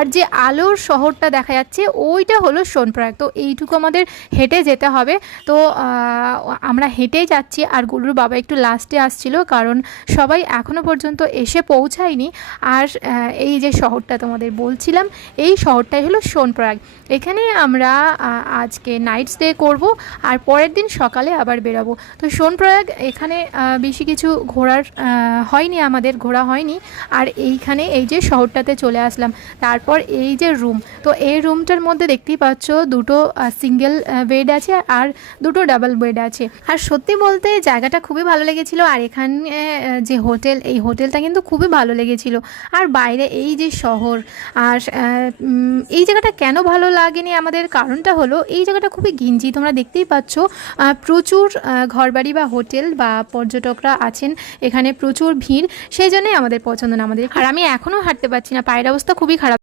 আর যে আলোর শহরটা দেখা যাচ্ছে ওইটা হলো সোনপ্রয়াগ। তো এইটুকু আমাদের হেঁটে যেতে হবে। তো আমরা হেঁটেই যাচ্ছি। আর গুলুর বাবা একটু লাস্টে আসছিল, কারণ সবাই এখনও পর্যন্ত এসে পৌঁছায়নি। আর এই যে শহরটা তোমাদের বলছিলাম, এই শহরটাই হলো সোনপ্রয়াগ। এখানে আমরা আজকে নাইট স্টে করব, আর পরের দিন সকালে আবার বেরাবো। তো সোনপ্রয়াগ এখানে বেশি কিছু ঘোরার হয়নি, আমাদের ঘোরা হয়নি। আর এইখানে এই যে শহরটাতে চলে আসলাম। তারপর এই যে রুম, তো এই রুমটার মধ্যে দেখতেই পাচ্ছ দুটো সিঙ্গেল বেড আছে আর দুটো ডাবল বেড আছে। আর সত্যি বলতে জায়গাটা খুবই ভালো লেগেছিল। আর এখানে যে হোটেল, এই হোটেলটা কিন্তু খুবই ভালো লেগেছিল। আর বাইরে এই যে শহর, আর এই জায়গাটা কেন ভালো লাগেনি আমাদের, কারণটা হলো এই জায়গাটা খুবই ঘিঞ্জি। তোমরা দেখতেই পাচ্ছ প্রচুর ঘরবাড়ি বা হোটেল বা পর্যটকরা আছেন এখানে, প্রচুর ভিড়। সেই জন্যই আমাদের পছন্দ না। আর আমি এখনও হাঁটতে পারছি না, পায়ের অবস্থা খুবই খারাপ।